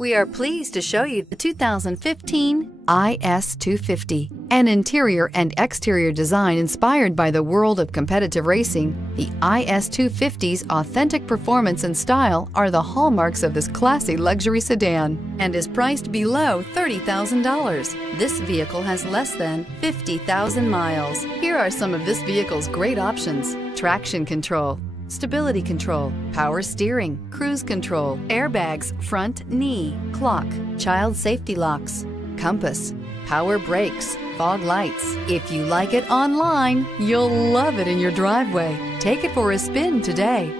We are pleased to show you the 2015 IS250. An interior and exterior design inspired by the world of competitive racing, the IS250's authentic performance and style are the hallmarks of this classy luxury sedan and is priced below $30,000. This vehicle has less than 50,000 miles. Here are some of this vehicle's great options: traction control, stability control, power steering, cruise control, airbags, front knee, clock, child safety locks, compass, power brakes, fog lights. If you like it online, you'll love it in your driveway. Take it for a spin today.